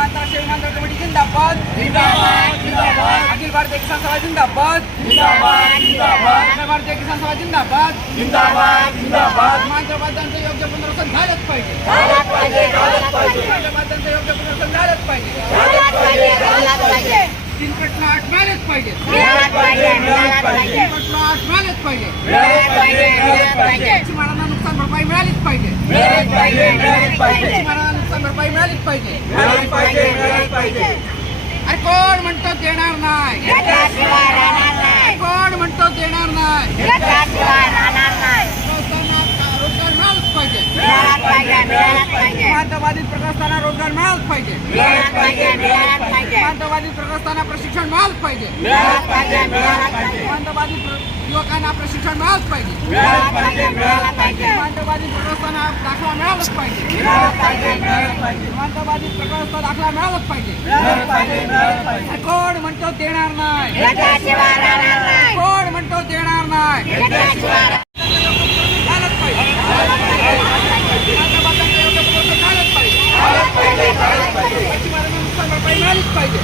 आंतरराष्ट्रीय विमानतळ कमिटी जिंदाबाद, अखिल भारतीय किसान सभा जिंदाबाद, अखिल भारतीय किसान सभा जिंदाबाद, विमानतळबाजांचं योग्य पुनर्वसन झालंच पाहिजे, विमानतळबाजांचं योग्य पुनर्वसन झालंच पाहिजे, तीन आठ मिळालेच पाहिजे, आठ मिळालेच पाहिजे, शेतकऱ्यांना नुकसान भरपाई मिळालीच पाहिजे, शेतकऱ्यांना नुकसान भरपाई मिळालीच पाहिजे. अरे कोण म्हणतो देणार नाही, कोण म्हणतो देणार नाही, रोजगार मिळालंच पाहिजे, विमानतळबाधित प्रग्रस्तांना रोजगार मिळालंच पाहिजे, विमानतळबाधित प्रग्रस्तांना प्रशिक्षण मिळालंच पाहिजे, विमानतळबाधित युवकांना प्रशिक्षण मिळालंच पाहिजे, विमानतळबाधित प्रग्रस्तांना दाखला मिळालाच पाहिजे, विमानतळबाधित प्रग्रस्त दाखला मिळालाच पाहिजे. कोण म्हणतो देणार नाही, कोण म्हणतो देणार नाही, झालंच पाहिजे, विमानतळबाजांचं योग्य पुनर्वसन झालंच पाहिजे, मच्छीमारांना नुकसान भरपाई मिळालीच पाहिजे.